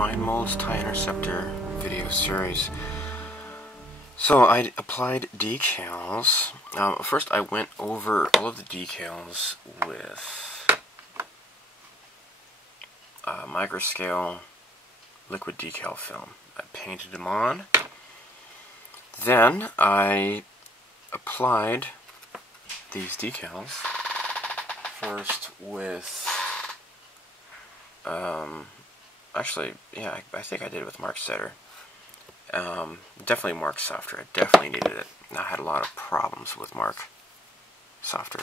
my Molds TIE Interceptor video series. So I applied decals. First I went over all of the decals with microscale liquid decal film. I painted them on. Then I applied these decals first with actually, yeah, I think I did it with Mark Setter. Definitely Mark Softer. I definitely needed it. I had a lot of problems with Mark Softer.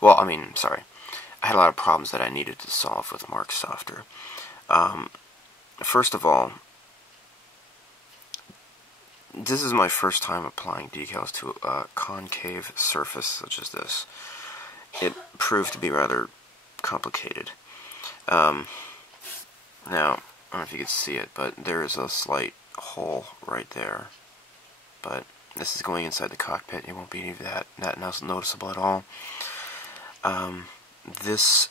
Well, I mean, sorry. I had a lot of problems that I needed to solve with Mark Softer. First of all, this is my first time applying decals to a concave surface such as this. It proved to be rather complicated. Now, I don't know if you can see it, but there is a slight hole right there. But this is going inside the cockpit. It won't be that noticeable at all. This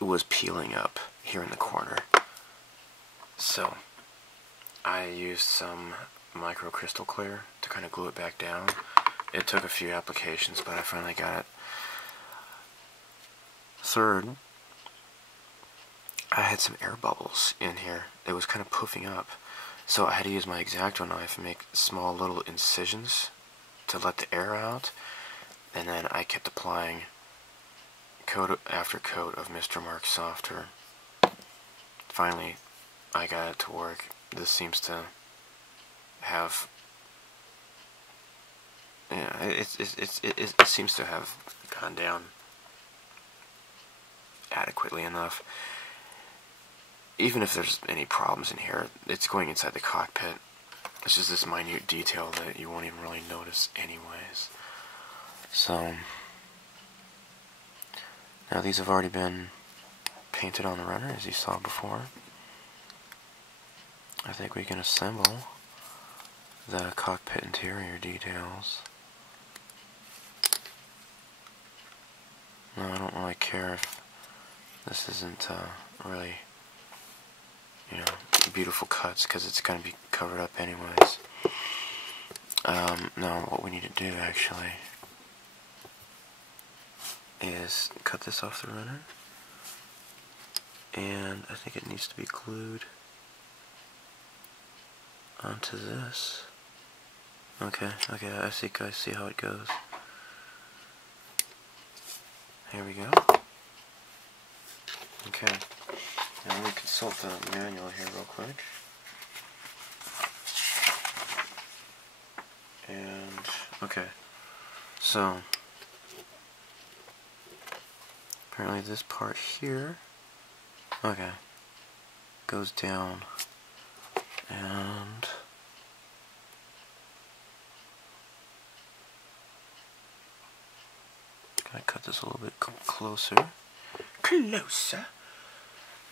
was peeling up here in the corner. So, I used some micro crystal clear to kind of glue it back down. It took a few applications, but I finally got it. Third, I had some air bubbles in here. It was kind of puffing up. So I had to use my X-Acto knife and make small little incisions to let the air out. And then I kept applying coat after coat of Mr. Mark Softer. Finally, I got it to work. This seems to have, yeah, it seems to have gone down adequately enough. Even if there's any problems in here, it's going inside the cockpit. It's just this minute detail that you won't even really notice anyways. So, now these have already been painted on the runner, as you saw before. I think we can assemble the cockpit interior details. No, I don't really care if this isn't really, you know, beautiful cuts, because it's going to be covered up anyways. Now what we need to do actually is cut this off the runner, and I think it needs to be glued onto this. Okay, I see how it goes. Here we go. Okay. Now let me consult the manual here real quick. And, okay. So, apparently this part here, okay, goes down. And gotta cut this a little bit closer.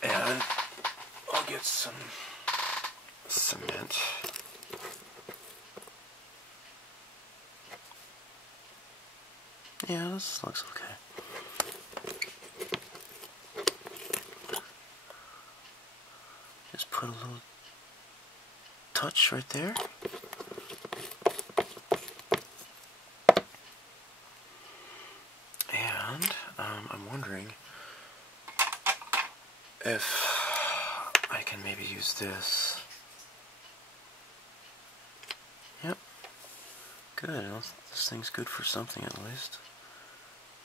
And I'll get some cement. Yeah, this looks okay. Just put a little touch right there. And I'm wondering if I can maybe use this. Yep. Good. This thing's good for something at least.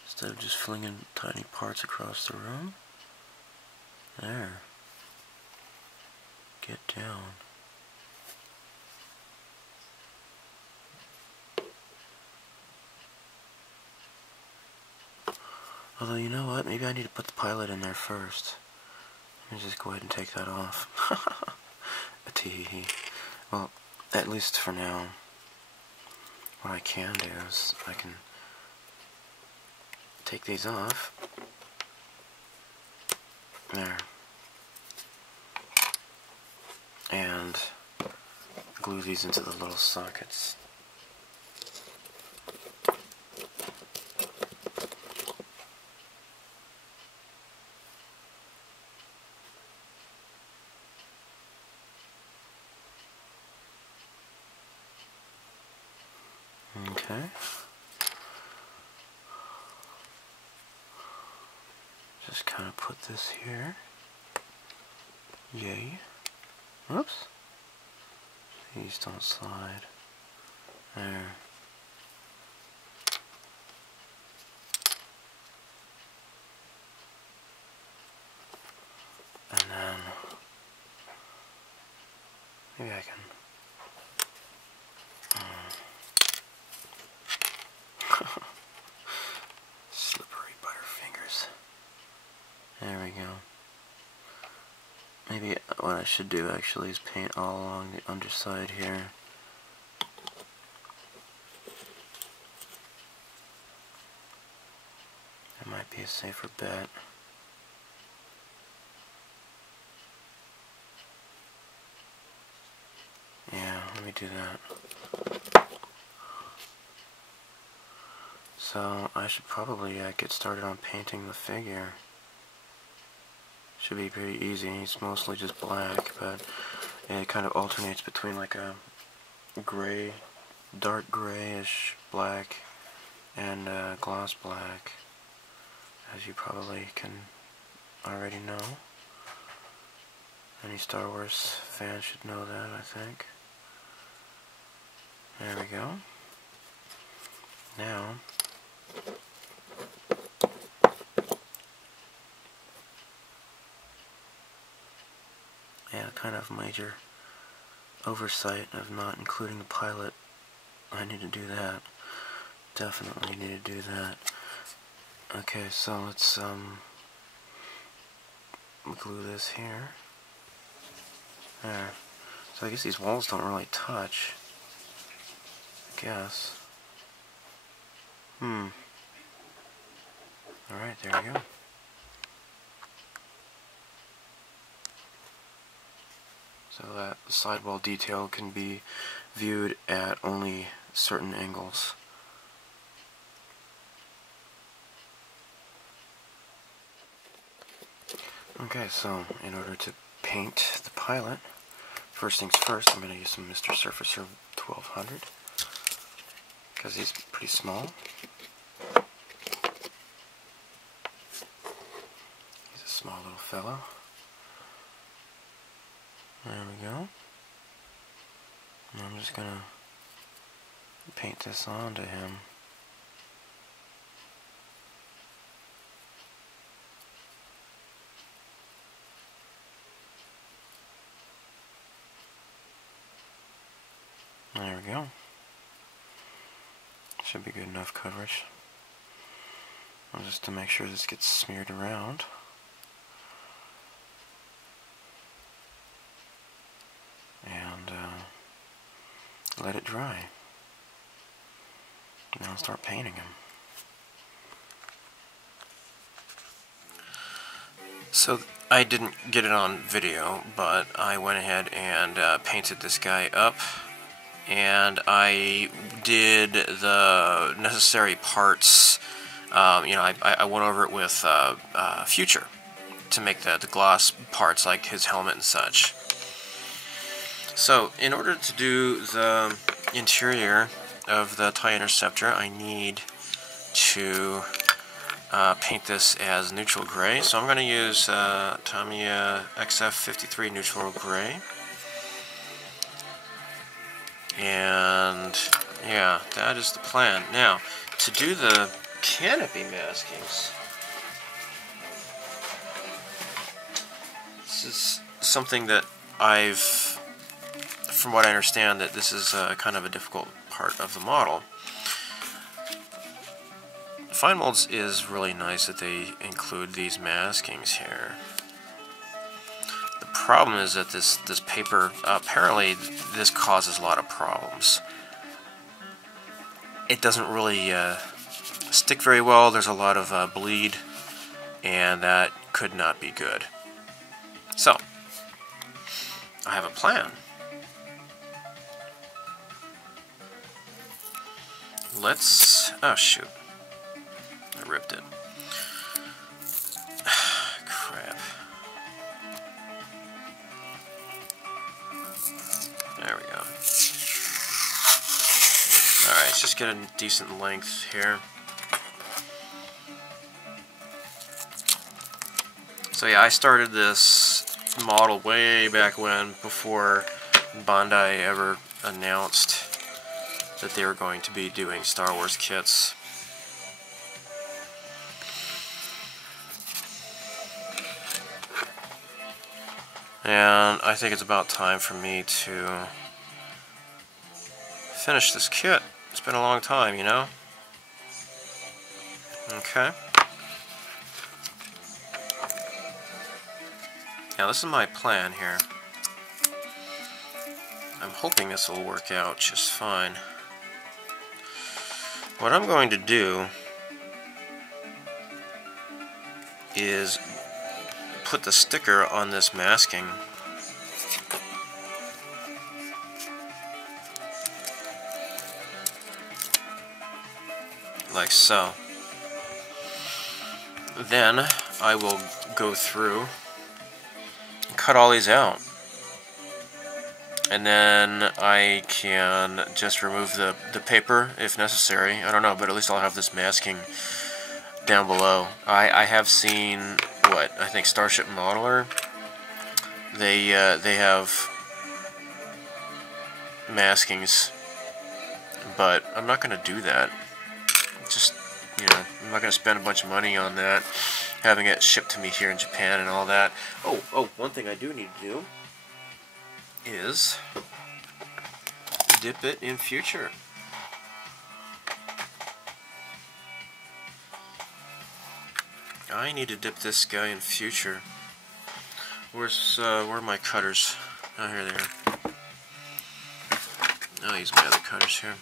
Instead of just flinging tiny parts across the room. There. Get down. Although, you know what? Maybe I need to put the pilot in there first. Let me just go ahead and take that off. A tee-hee-hee. Well, at least for now, what I can do is I can take these off. There. And glue these into the little sockets. Okay. Just kind of put this here. Yay. Oops. These don't slide. There. And then maybe I can slippery butterfingers. There we go. Maybe what I should do actually is paint all along the underside here. That might be a safer bet. Yeah, let me do that. So I should probably get started on painting the figure. Should be pretty easy. It's mostly just black, but it kind of alternates between like a gray, dark grayish black and gloss black, as you probably can already know. Any Star Wars fan should know that, I think. There we go. Now, yeah, kind of major oversight of not including the pilot. I need to do that. Definitely need to do that. Okay, so let's glue this here. There. So I guess these walls don't really touch. I guess. Alright, there we go. So that sidewall detail can be viewed at only certain angles. Okay, so in order to paint the pilot, first things first, I'm going to use some Mr. Surfacer 1200 because he's pretty small. He's a small little fellow. There we go. And I'm just going to paint this onto him. There we go. Should be good enough coverage. Just to make sure this gets smeared around. And let it dry. Now I'll start painting him. So I didn't get it on video, but I went ahead and painted this guy up. And I did the necessary parts. I went over it with Future to make the gloss parts like his helmet and such. So in order to do the interior of the TIE Interceptor, I need to paint this as neutral gray. So I'm going to use Tamiya XF53 neutral gray. And yeah, that is the plan. Now, to do the canopy maskings, this is something that from what I understand, that this is kind of a difficult part of the model. Fine Molds is really nice that they include these maskings here. The problem is that this paper, apparently this causes a lot of problems. It doesn't really stick very well. There's a lot of bleed, and that could not be good. So, I have a plan. Let's... oh shoot. I ripped it. Crap. There we go. Alright. let's just get a decent length here. So yeah, I started this model way back when, before Bandai ever announced that they were going to be doing Star Wars kits. And I think it's about time for me to finish this kit. It's been a long time, you know? Okay. Now this is my plan here. I'm hoping this will work out just fine. What I'm going to do is put the sticker on this masking. Like so. Then I will go through and cut all these out. And then I can just remove the paper if necessary. I don't know, but at least I'll have this masking down below. I have seen, what, I think Starship Modeler, they have maskings, but I'm not going to do that. Just, you know, I'm not going to spend a bunch of money on that, having it shipped to me here in Japan and all that. Oh, one thing I do need to do is dip it in future. I need to dip this guy in future. Where are my cutters? Oh, here they are. I'll use my other cutters here.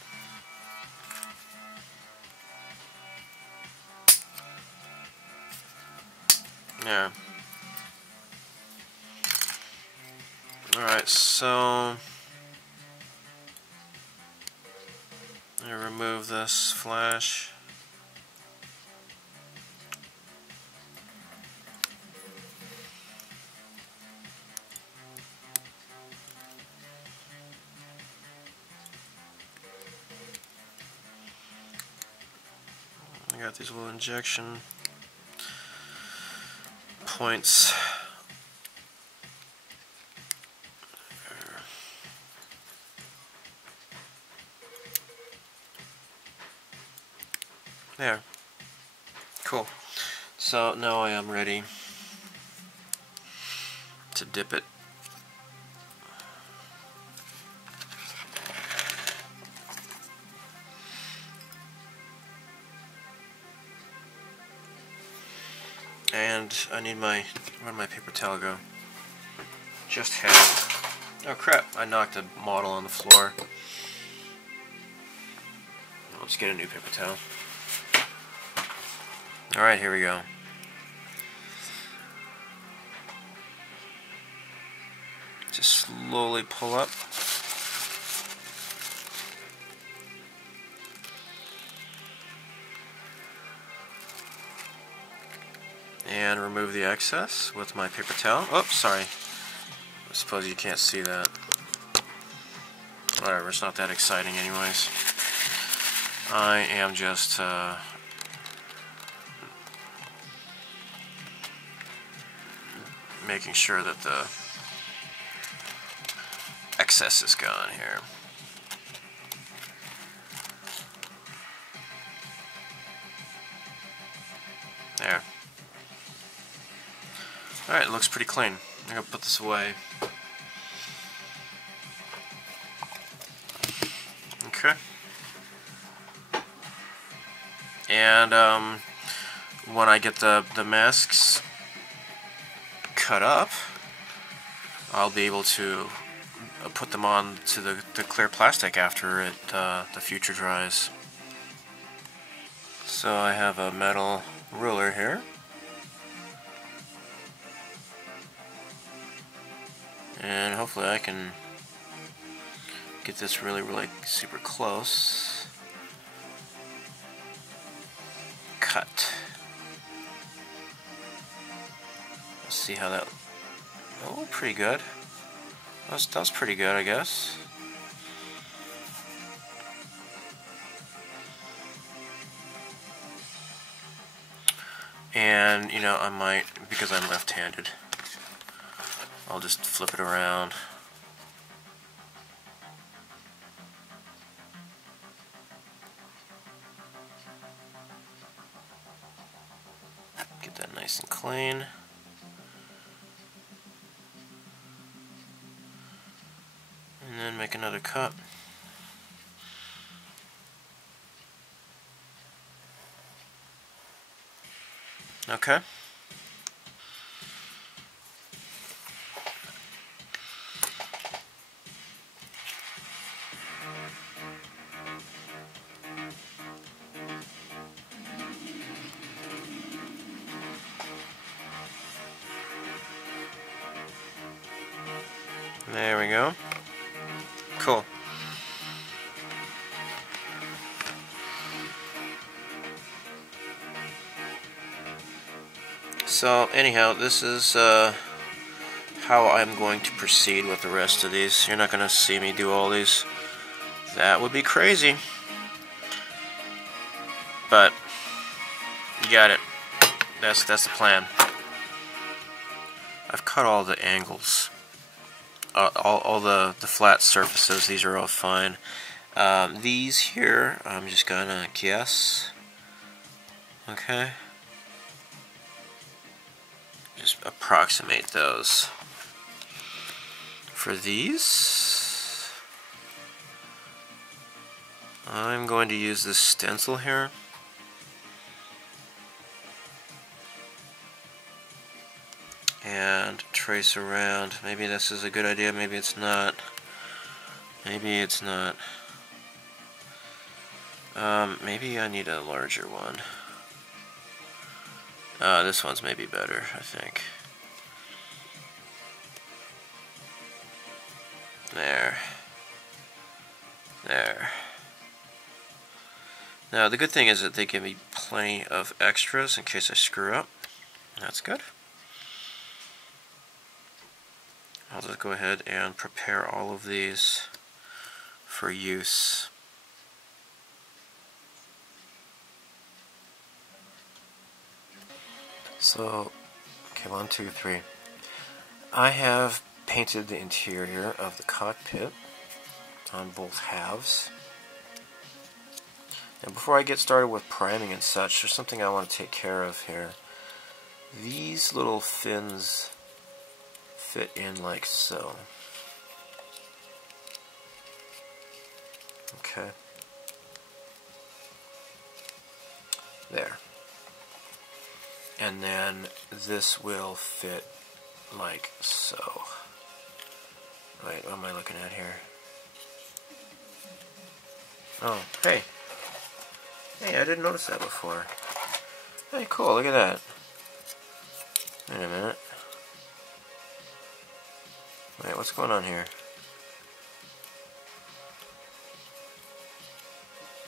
There. Alright, so I remove this flash. I got these little injection points. There. Cool. So now I am ready to dip it. And I need where'd my paper towel go? Just had it. Oh crap, I knocked a model on the floor. Let's get a new paper towel. Alright, here we go. Just slowly pull up. And remove the excess with my paper towel. Oh, sorry. I suppose you can't see that. Whatever, it's not that exciting anyways. I am just making sure that the excess is gone here. There. Alright, it looks pretty clean. I'm going to put this away. Okay. And when I get the masks cut up, I'll be able to put them on to the clear plastic after the future dries. So I have a metal ruler here. And hopefully I can get this really super close. Cut. Let's see how that... Oh, pretty good. That was pretty good, I guess. And, you know, I might, because I'm left-handed, I'll just flip it around. Get that nice and clean. And then make another cut. Okay. There we go. Cool. So anyhow, this is how I'm going to proceed with the rest of these. You're not going to see me do all these. That would be crazy. But you got it. That's the plan. I've cut all the angles. All the flat surfaces, these are all fine. These here, I'm just gonna guess. Okay. Just approximate those. For these, I'm going to use this stencil here. And trace around. Maybe this is a good idea, maybe it's not. Maybe it's not. Maybe I need a larger one. This one's maybe better, I think. There. There. Now, the good thing is that they give me plenty of extras in case I screw up. That's good. I'll just go ahead and prepare all of these for use. So, okay, 1, 2, 3. I have painted the interior of the cockpit on both halves. And before I get started with priming and such, there's something I want to take care of here. These little fins fit in like so. Okay. There. And then this will fit like so. Wait, what am I looking at here? Oh, hey. Hey, I didn't notice that before. Hey, cool, look at that. Wait a minute. Wait, what's going on here?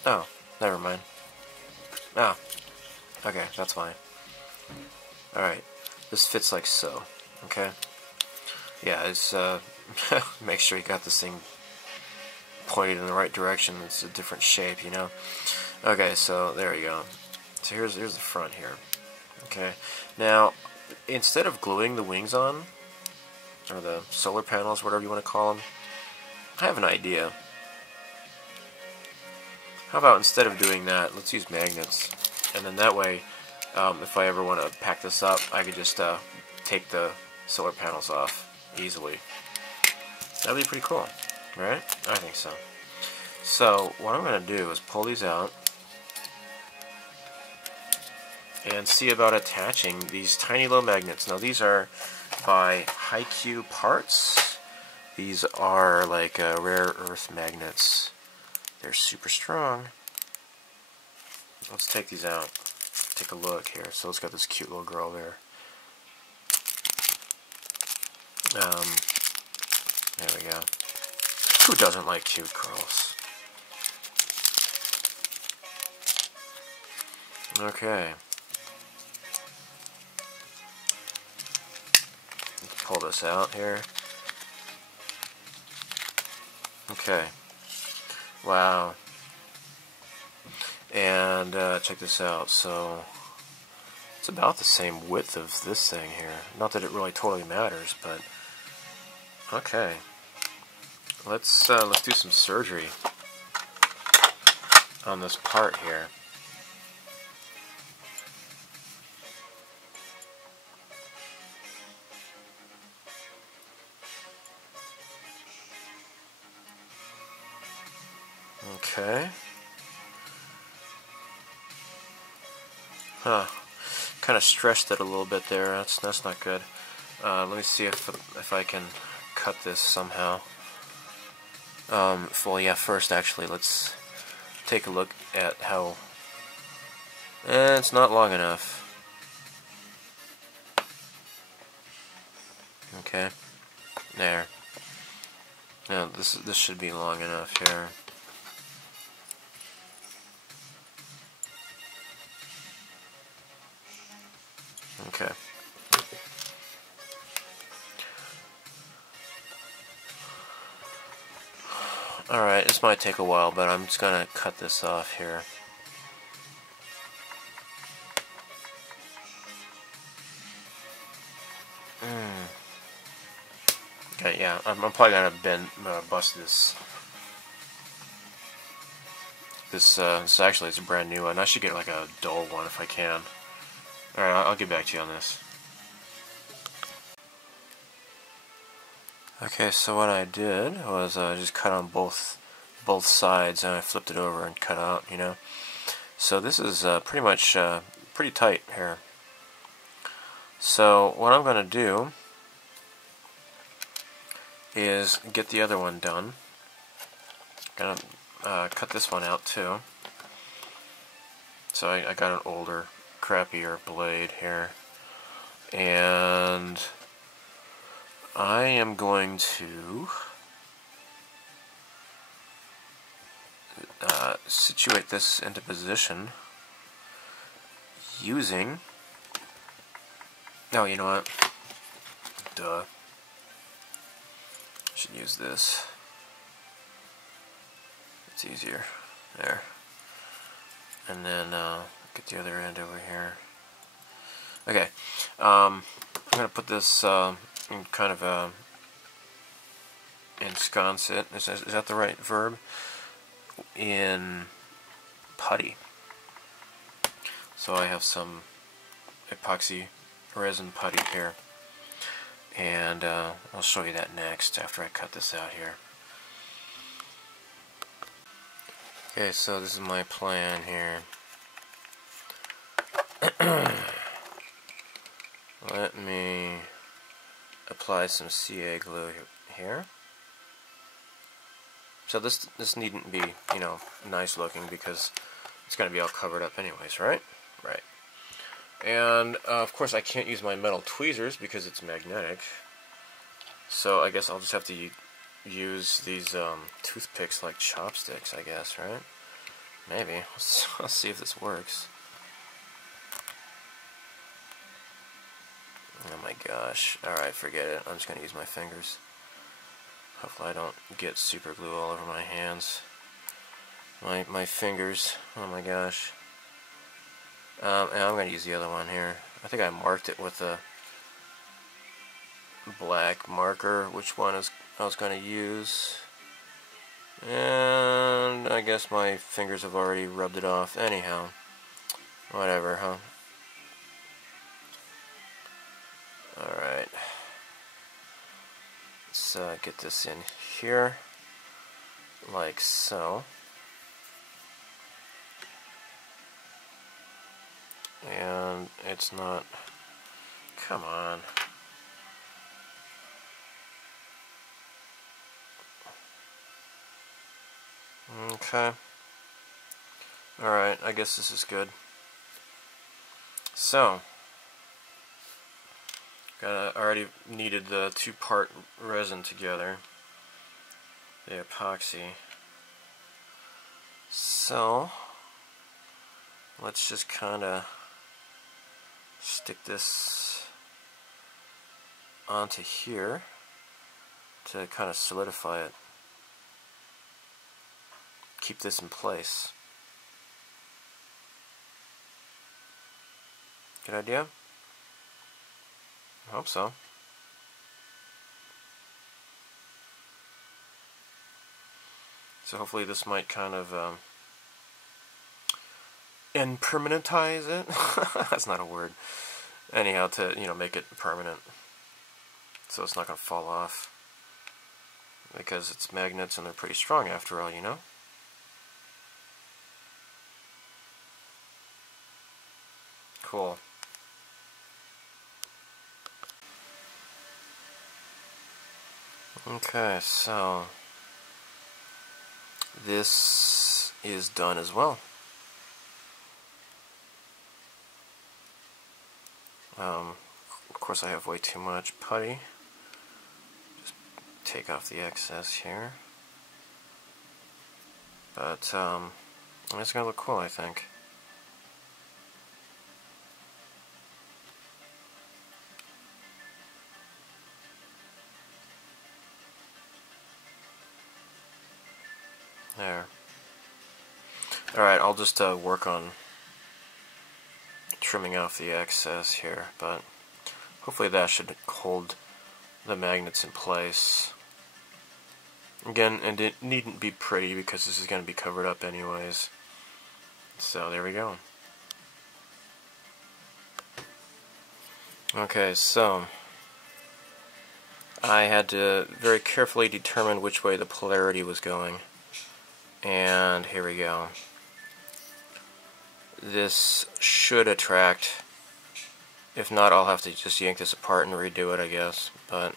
Oh, never mind. Oh, okay, that's fine. Alright, this fits like so, okay? Yeah, it's, make sure you got this thing pointed in the right direction. It's a different shape, you know? Okay, so there you go. So here's the front here. Okay, now, instead of gluing the wings on, or the solar panels, whatever you want to call them, I have an idea. How about instead of doing that, let's use magnets, and then that way, if I ever want to pack this up, I could just take the solar panels off easily. That'd be pretty cool, right? I think so. So what I'm going to do is pull these out and see about attaching these tiny little magnets. Now these are by HiQ Parts. These are like rare earth magnets. They're super strong. Let's take these out. Take a look here. So let's got this cute little girl there. There we go. Who doesn't like cute girls? Okay. Let's pull this out here. Okay. Wow. And check this out. So it's about the same width of this thing here. Not that it really totally matters, but okay. Let's do some surgery on this part here. Okay. Huh. Kind of stretched it a little bit there. That's not good. Let me see if I can cut this somehow. Well, yeah. First, actually, let's take a look at how. It's not long enough. Okay. There. Now this should be long enough here. Okay. Alright, this might take a while, but I'm just gonna cut this off here. Okay, yeah, I'm probably gonna bust this. This actually, it's a brand new one. I should get like a dull one if I can. Alright, I'll get back to you on this. Okay, so what I did was I just cut on both sides, and I flipped it over and cut out, you know. So this is pretty much pretty tight here. So what I'm going to do is get the other one done. Gonna cut this one out too. So I got an older, crappier blade here, and I am going to situate this into position using. No, you know what? Duh. Should use this. It's easier. There. And then get the other end over here. Okay. I'm gonna put this in kind of ensconce it. Is that the right verb? In putty. So I have some epoxy resin putty here, and I'll show you that next after I cut this out here. Okay, so this is my plan here. Let me apply some CA glue here. So this needn't be, you know, nice looking because it's going to be all covered up anyways, right? Right. And of course I can't use my metal tweezers because it's magnetic. So I guess I'll just have to use these toothpicks like chopsticks, I guess, right? Maybe. Let's see if this works. Oh my gosh. Alright, forget it. I'm just going to use my fingers. Hopefully I don't get super glue all over my hands. My fingers. Oh my gosh. And I'm going to use the other one here. I think I marked it with a black marker, which one I was going to use. And I guess my fingers have already rubbed it off. Anyhow. Whatever, huh? Alright. Let's get this in here. Like so. And it's not. Come on. Okay. Alright, I guess this is good. So, already kneaded the two-part resin together, the epoxy. So, let's just kind of stick this onto here to kind of solidify it. Keep this in place. Good idea? I hope so. So hopefully this might kind of impermanentize it. That's not a word. Anyhow, to make it permanent, so it's not going to fall off, because it's magnets and they're pretty strong after all, Cool. Okay, so this is done as well. Of course I have way too much putty. Just take off the excess here. But it's going to look cool, I think. There. Alright, I'll just work on trimming off the excess here, but hopefully that should hold the magnets in place. Again, and it needn't be pretty because this is going to be covered up anyways. So there we go. Okay, so I had to very carefully determine which way the polarity was going. And here we go. This should attract. If not, I'll have to just yank this apart and redo it, I guess. But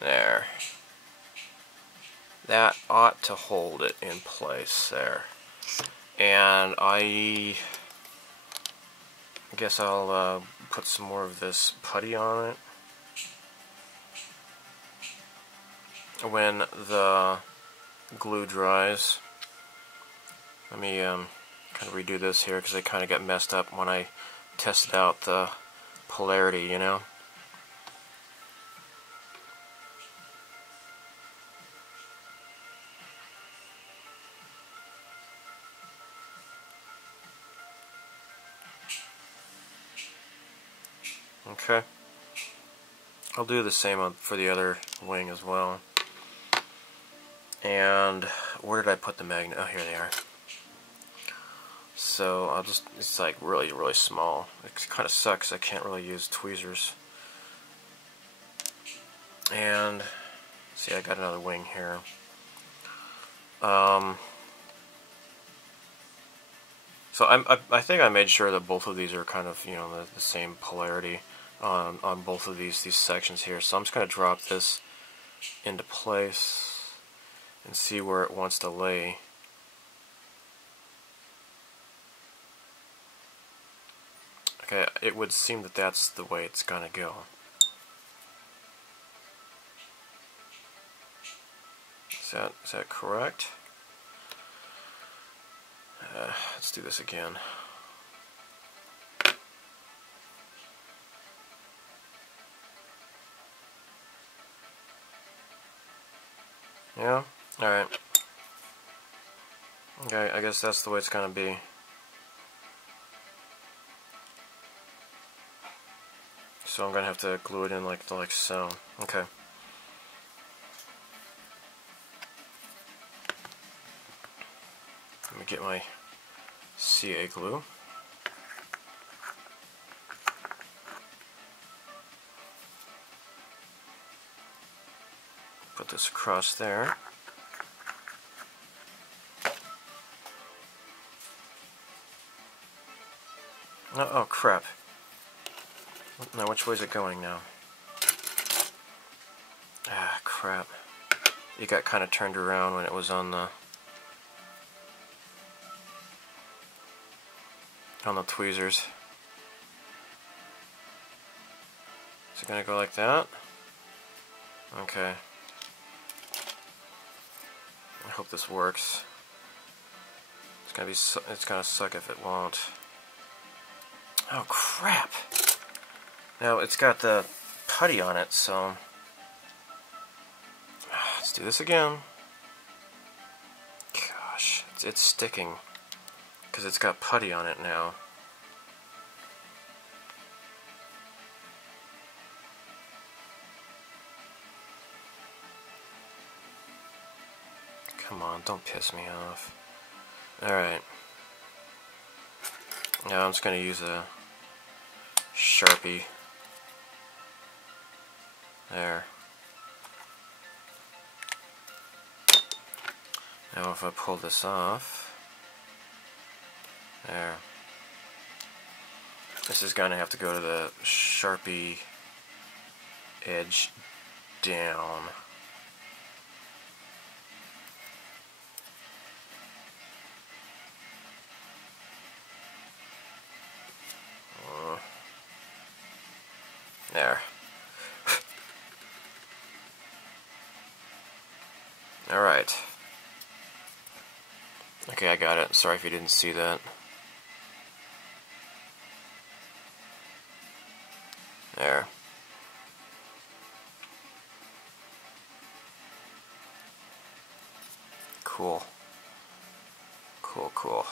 there. That ought to hold it in place there. And I guess I'll put some more of this putty on it when the glue dries. Let me kind of redo this here because I kind of got messed up when I tested out the polarity, Okay. I'll do the same for the other wing as well. And where did I put the magnet? Oh, here they are. So I'll just, it's like really, really small. It kind of sucks, I can't really use tweezers. And, see, I got another wing here. So I think I made sure that both of these are kind of, the same polarity on both of these sections here. So I'm just going to drop this into place and see where it wants to lay. Okay, it would seem that that's the way it's going to go. Is that correct? Let's do this again. Yeah? Alright. Okay, I guess that's the way it's going to be. So I'm going to have to glue it in like so. Okay. Let me get my CA glue. Put this across there. Oh crap. Now which way is it going now? Ah, crap. It got kind of turned around when it was on the tweezers. Is it going to go like that? Okay. I hope this works. It's gonna suck if it won't. Oh crap! Now it's got the putty on it, so let's do this again. Gosh, it's sticking because it's got putty on it now. Come on, don't piss me off. Alright. Now I'm just going to use a Sharpie. There. Now if I pull this off, there. This is going to have to go to the Sharpie edge down. There. Alright. Okay, I got it. Sorry if you didn't see that. There. Cool. Cool, cool.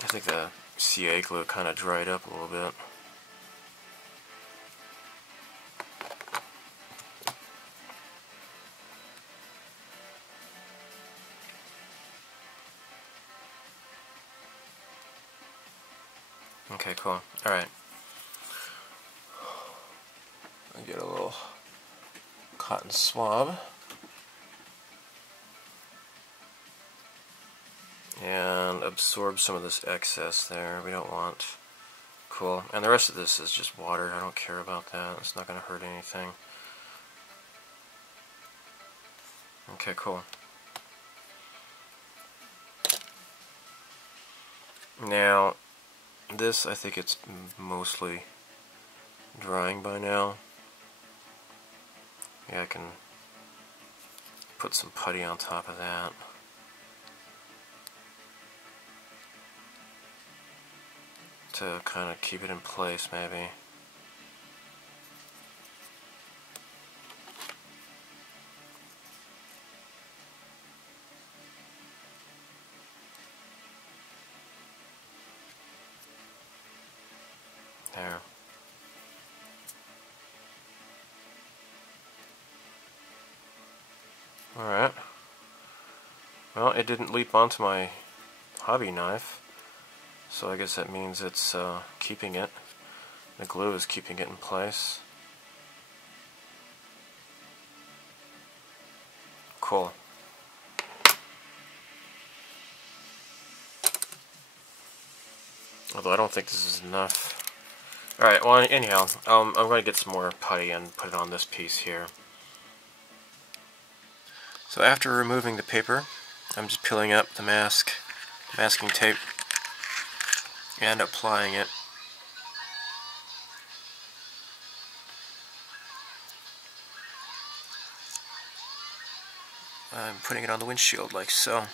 I think the CA glue kind of dried up a little bit. Okay, cool. Alright. I'll get a little cotton swab. And absorb some of this excess there. We don't want. Cool. And the rest of this is just water. I don't care about that. It's not going to hurt anything. Okay, cool. Now, this, I think it's mostly drying by now. Yeah, I can put some putty on top of that. To kind of keep it in place, maybe. There. Alright. Well, it didn't leap onto my hobby knife. So I guess that means it's keeping it. The glue is keeping it in place. Cool. Although I don't think this is enough. Alright, well anyhow, I'm going to get some more putty and put it on this piece here. So after removing the paper, I'm just peeling up the masking tape, and applying it. I'm putting it on the windshield like so.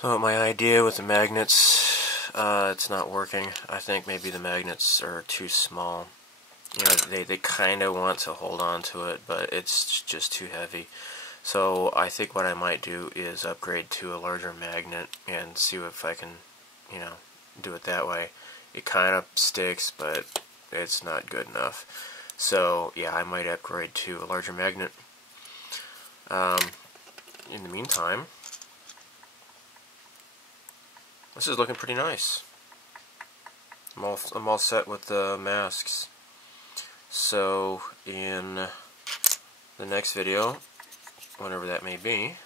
So my idea with the magnets, it's not working. I think maybe the magnets are too small. You know, they kind of want to hold on to it, but it's just too heavy. So I think what I might do is upgrade to a larger magnet and see if I can, you know, do it that way. It kind of sticks, but it's not good enough. So yeah, I might upgrade to a larger magnet. In the meantime, this is looking pretty nice. I'm all set with the masks. So in the next video, whenever that may be,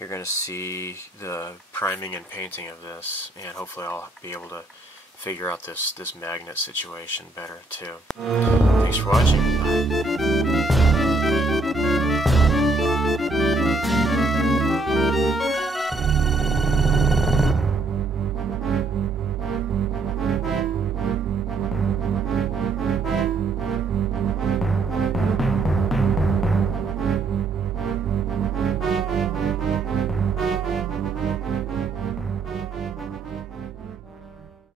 you're going to see the priming and painting of this, and hopefully I'll be able to figure out this magnet situation better too. Thanks for watching.